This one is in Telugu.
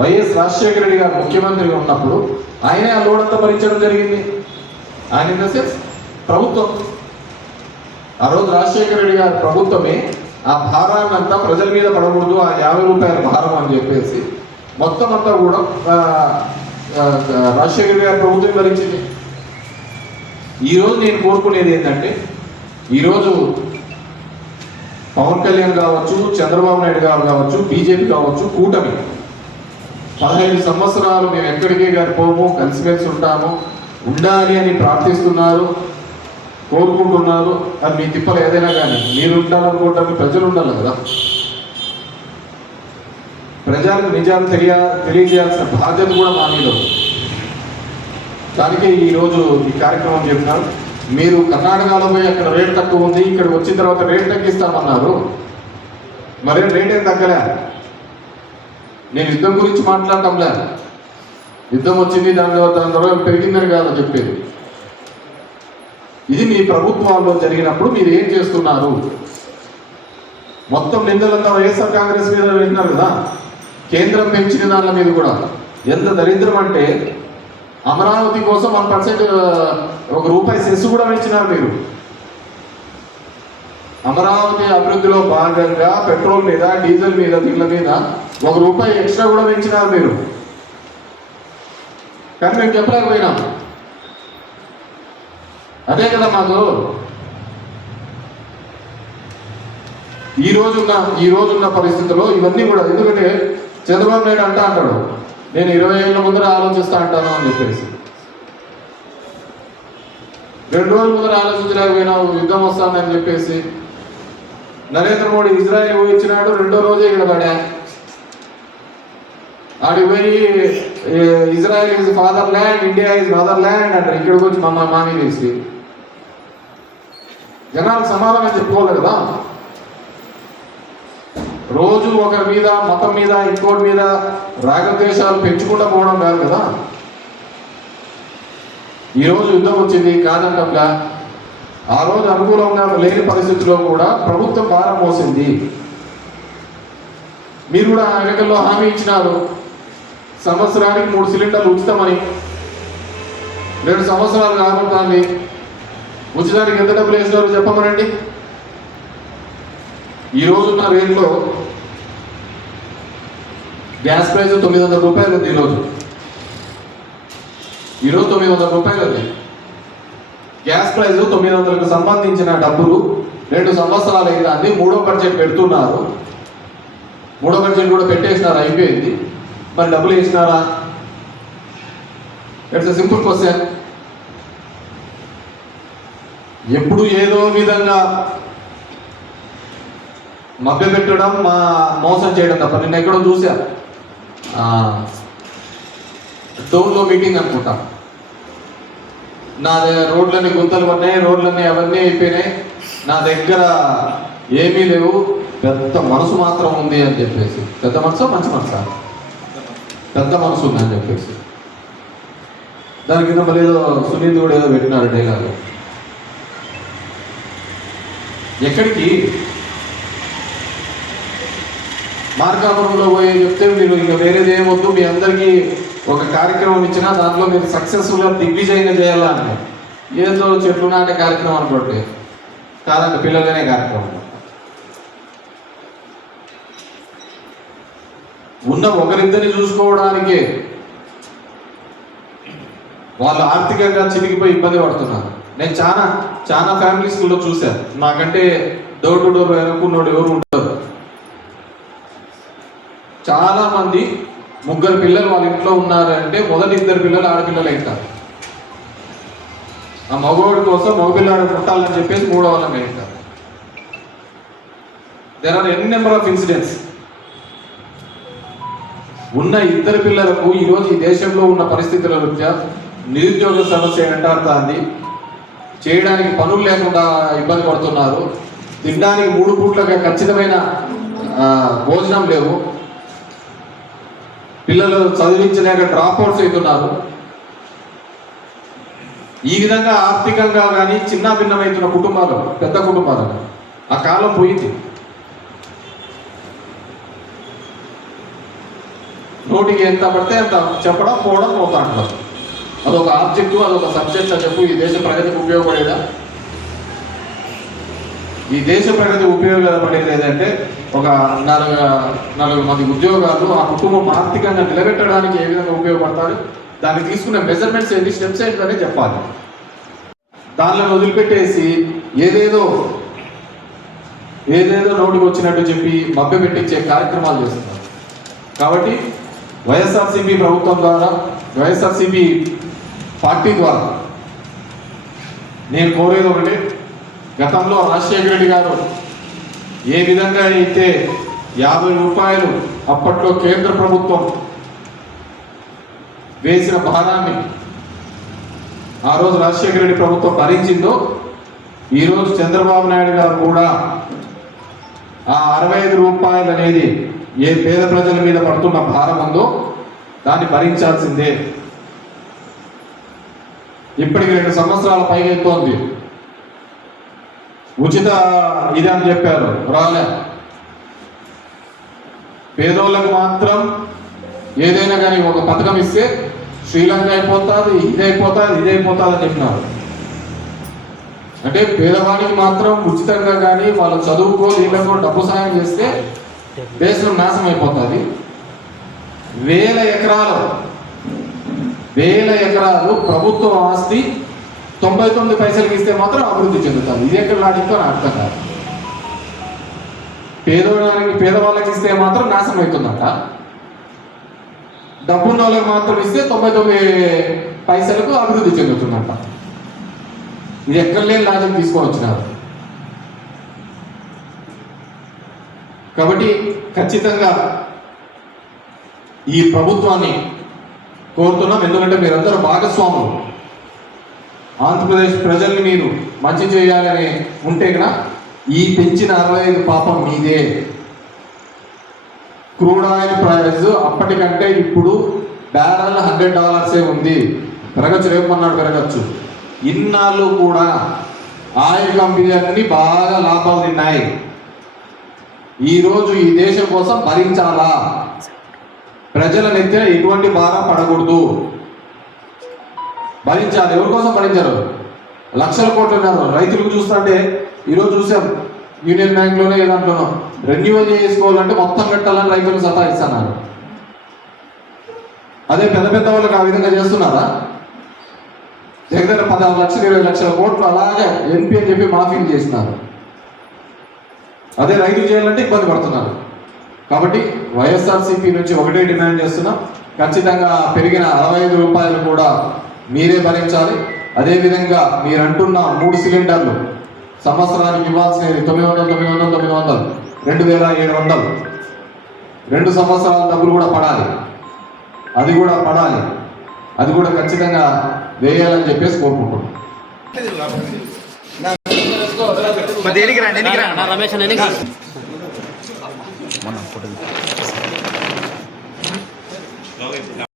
వైఎస్ రాజశేఖర రెడ్డి గారు ముఖ్యమంత్రిగా ఉన్నప్పుడు ఆయనే ఆ లోడ్ అంతా భరించడం జరిగింది. ఆయన ఇన్ ద సెన్స్ ప్రభుత్వం, ఆ రోజు రాజశేఖర రెడ్డి గారి ప్రభుత్వమే ఆ భారాన్ని అంతా ప్రజల మీద పడకూడదు, ఆ 50 రూపాయల భారం అని చెప్పేసి మొత్తం అంతా కూడా రాజశేఖర రెడ్డి గారి ప్రభుత్వం భరించింది. ఈరోజు నేను కోరుకునేది ఏంటంటే, ఈరోజు పవన్ కళ్యాణ్ కావచ్చు, చంద్రబాబు నాయుడు గారు కావచ్చు, బీజేపీ కావచ్చు, కూటమి 15 సంవత్సరాలు మేము ఎక్కడికే గారి పోము, కలిసిమెలిసి ఉంటాము, ఉండాలి అని ప్రార్థిస్తున్నారు, కోరుకుంటున్నారు. అది మీ తిప్పలు ఏదైనా కానీ మీరు ఉండాలనుకోవటానికి ప్రజలు ఉండాలి కదా. ప్రజలకు నిజాలు తెలియజేయాల్సిన బాధ్యత కూడా మా మీద ఉంది. దానికి ఈరోజు ఈ కార్యక్రమం చెప్పినారు. మీరు కర్ణాటకలో పోయి అక్కడ రేట్ తక్కువ ఉంది, ఇక్కడికి వచ్చిన తర్వాత రేట్ తగ్గిస్తామన్నారు, మరేం రేట్ ఏం తగ్గలే. నేను యుద్ధం గురించి మాట్లాడటంలే, యుద్ధం వచ్చింది దాని తర్వాత పెరిగిందని కాదు చెప్పేది. ఇది మీ ప్రభుత్వాల్లో జరిగినప్పుడు మీరు ఏం చేస్తున్నారు? మొత్తం నిందలంతా వైఎస్ఆర్ కాంగ్రెస్ మీద విన్నారు కదా. కేంద్రం పెంచిన దానిల మీద కూడా ఎంత దరిద్రం అంటే, అమరావతి కోసం 1% ₹1 సెస్ కూడా పెంచినారు మీరు. అమరావతి అభివృద్ధిలో భాగంగా పెట్రోల్ మీద, డీజిల్ మీద, దీళ్ళ మీద ₹1 ఎక్స్ట్రా కూడా పెంచినారు మీరు. కానీ మేము చెప్పలేకపోయినాం. అదే కదా మాకు ఈ రోజున్న పరిస్థితుల్లో ఇవన్నీ కూడా. ఎందుకంటే చంద్రబాబు నాయుడు అంటాడు, నేను 20 ఏళ్ళ ముందర ఆలోచిస్తా అంటాను అని చెప్పేసి. 2 రోజుల ముందర ఆలోచించలేకపోయినావు, యుద్ధం వస్తుందని చెప్పేసి. నరేంద్ర మోడీ ఇజ్రాయెల్ పోయి ఇచ్చినాడు, 2వ రోజే ఇక్కడ పడా. ఆడికి పోయి Israel is father land, India is mother land అంటారు. ఇక్కడికి వచ్చి మామీ వేసి జనాలకు సమాధానం చెప్పుకోవాలి కదా. రోజు ఒకరి మీద, మతం మీద, ఇంకోటి మీద రాగద్వేషాలు పెంచుకుంటూ పోవడం కాదు కదా. ఈరోజు యుద్ధం వచ్చింది కాదంటంగా, ఆ రోజు అనుకూలంగా లేని పరిస్థితుల్లో కూడా ప్రభుత్వం భారం మోసింది. మీరు కూడా ఎన్నికల్లో హామీ ఇచ్చినారు, సంవత్సరానికి 3 సిలిండర్లు ఉచితమని. 2 సంవత్సరాలు కాకుండా ఉచితానికి ఎంత డబ్బులు వేసినారు చెప్పమనండి. ఈ రోజున్న రేట్లో గ్యాస్ ప్రైస్ ₹900 ఉంది. ఈరోజు ₹900 ఉంది గ్యాస్ ప్రైస్. 900కు సంబంధించిన డబ్బులు 2 సంవత్సరాలు అయింది. 3వ బడ్జెట్ పెడుతున్నారు, 3వ బడ్జెట్ కూడా పెట్టేసినారు, అయిపోయింది. మరి డబ్బులు వేసినారా? It's a simple question. ఎప్పుడు ఏదో విధంగా మభ్యపెట్టడం, మోసం చేయడం తప్ప. నేను ఎక్కడో చూసా, టౌన్లో మీటింగ్ అనుకుంటా, నా రోడ్లన్నీ గుంతలు పడినాయి, రోడ్లన్నీ అవన్నీ అయిపోయినాయి, నా దగ్గర ఏమీ లేవు, పెద్ద మనసు మాత్రం ఉంది అని చెప్పేసి. పెద్ద మనసు, మంచి మనసా? పెద్ద మనసు ఉంది అని చెప్పేసి. దాని కింద మళ్ళీ ఏదో సునీల్ కూడా ఏదో పెట్టినారు డైలాగ్. ఎక్కడికి? మార్గాపురంలో పోయి చెప్తే మీరు ఇంకా వేరేది ఏమొద్దు, మీ అందరికీ ఒక కార్యక్రమం ఇచ్చినా దాంట్లో మీరు సక్సెస్ఫుల్గా దిగ్విజయంగా చేయాలా అని. ఏదో చెట్లు నాటే కార్యక్రమం అనుకోండి, కాదండి పిల్లలనే కార్యక్రమం. ఉన్న ఒకరిద్దరిని చూసుకోవడానికే వాళ్ళు ఆర్థికంగా చిరిగిపోయి ఇబ్బంది పడుతున్నారు. నేను చాలా ఫ్యామిలీస్లో చూశాను. నాకంటే డోర్ టు డోర్ అనుకున్నోడు ఎవరు ఉంటారు. చాలా మంది 3 పిల్లలు వాళ్ళ ఇంట్లో ఉన్నారంటే మొదటి 2 పిల్లలు ఆడపిల్లలు అవుతారు. ఆ మగవాడి కోసం మగపిల్లాడు పుట్టాలని చెప్పేసి 3వ వాళ్ళని అవుతారు. There are n number of incidents. ఉన్న 2 పిల్లలకు ఈరోజు ఈ దేశంలో ఉన్న పరిస్థితుల రీత్యా నిరుద్యోగ సమస్య వెంటాడుతుంది. చేయడానికి పనులు లేకుండా ఇబ్బంది పడుతున్నారు. తినడానికి 3 పూట్లుగా ఖచ్చితమైన భోజనం లేవు. పిల్లలు చదివించలేక డ్రాప్అవుట్స్ అవుతున్నారు. ఈ విధంగా ఆర్థికంగా కానీ చిన్న భిన్నమవుతున్న కుటుంబాలు, పెద్ద కుటుంబాలు, ఆ కాలం పోయింది. నోటికి ఎంత పడితే అంత చెప్పడం పోవడం పోతా అంటారు. అదొక ఆబ్జెక్టు, అదొక సబ్జెక్ట్ అని చెప్పు. ఈ దేశ ప్రగతికి ఉపయోగపడేదా? ఈ దేశ ప్రగతి ఉపయోగపడేది ఏదంటే ఒక నలుగురు మంది ఉద్యోగాలు ఆ కుటుంబం ఆర్థికంగా నిలబెట్టడానికి ఏ విధంగా ఉపయోగపడతారు, దాన్ని తీసుకునే మెజర్మెంట్స్ ఏంటి, స్టెప్స్ ఏంటనే చెప్పాలి. దానిలో వదిలిపెట్టేసి ఏదేదో నోటికి వచ్చినట్టు చెప్పి మభ్య పెట్టించే కార్యక్రమాలు చేస్తున్నారు. కాబట్టి వైఎస్ఆర్సీపీ ప్రభుత్వం ద్వారా, వైఎస్ఆర్సీపీ పార్టీ ద్వారా నేను కోరేది ఒకటి, గతంలో రాజశేఖర రెడ్డి గారు ఏ విధంగా అయితే 50 రూపాయలు అప్పట్లో కేంద్ర ప్రభుత్వం వేసిన భారాన్ని ఆ రోజు రాజశేఖర రెడ్డి ప్రభుత్వం భరించిందో, ఈరోజు చంద్రబాబు నాయుడు గారు కూడా ఆ 65 రూపాయలు అనేది ఏ పేద ప్రజల మీద పడుతున్న భారం ఉందో దాన్ని భరించాల్సిందే. ఇప్పటికి 2 సంవత్సరాల పైగా అవుతోంది. ఉచిత ఇది అని చెప్పారు, రాలే. పేదోళ్ళకు మాత్రం ఏదైనా కానీ ఒక పథకం ఇస్తే శ్రీలంక అయిపోతుంది, ఇది అయిపోతుంది అని చెప్పినారు. అంటే పేదవాడికి మాత్రం ఉచితంగా కానీ వాళ్ళ చదువుకో వీళ్ళకో డబ్బు సాయం చేస్తే దేశం నాశనం అయిపోతుంది. వేల ఎకరాలు ప్రభుత్వ ఆస్తి 99 పైసలకి ఇస్తే మాత్రం అభివృద్ధి చెందుతుంది. ఇది ఎక్కడ లాజిక్తో నాకు అర్థం కాదు. పేదవాళ్ళకి ఇస్తే మాత్రం నాశనం అవుతుందంట, డబ్బున్న వాళ్ళకి మాత్రం ఇస్తే 99 పైసలకు అభివృద్ధి చెందుతుందంట. ఇది ఎక్కడ లేని లాజిక్ తీసుకొని వచ్చినారు. కాబట్టి ఖచ్చితంగా ఈ ప్రభుత్వాన్ని కోరుతున్నాం. ఎందుకంటే మీరందరూ భాగస్వాములు. ఆంధ్రప్రదేశ్ ప్రజల్ని మీరు మంచి చేయాలని ఉంటే కనుక ఈ పెంచిన 65 పాపం మీదే. క్రూడ్ ఆయిల్ ప్రైస్ అప్పటికంటే ఇప్పుడు బ్యారల్ $100 ఉంది. పెరగచ్చు, రేపన్నాడు పెరగచ్చు. ఇన్నాళ్ళు కూడా ఆయిల్ కంపెనీలన్నీ బాగా లాభాలు తిన్నాయి. ఈరోజు ఈ దేశం కోసం భరించాలా? ప్రజల నెత్తిన ఎటువంటి భారం పడకూడదు, భరించాలి. ఎవరి కోసం భరించారు? లక్షల కోట్లు ఉన్నారు. రైతులకు చూస్తుంటే ఈరోజు చూసాం, యూనియన్ బ్యాంక్లోనే ఏదంటున్నాం, రెన్యువల్ చేసుకోవాలంటే మొత్తం కట్టాలని రైతులు సతాయిస్తున్నారు. అదే పెద్ద వాళ్ళకి ఆ విధంగా చేస్తున్నారా? దగ్గర 16 లక్షలు 20 లక్షల కోట్లు అలాగే ఎంపీ అని చెప్పి మాఫీ చేస్తున్నారు. అదే రైతు చేయాలంటే ఇబ్బంది పడుతున్నారు. కాబట్టి వైఎస్ఆర్సీపీ నుంచి ఒకటే డిమాండ్ చేస్తున్నాం, ఖచ్చితంగా పెరిగిన 65 రూపాయలు కూడా మీరే భరించాలి. అదేవిధంగా మీరు అంటున్న 3 సిలిండర్లు సంవత్సరానికి ఇవ్వాల్సినవి 900 2700 2 సంవత్సరాల డబ్బులు కూడా పడాలి. అది కూడా ఖచ్చితంగా వేయాలని చెప్పేసి కోరుకుంటున్నాం. రమేష్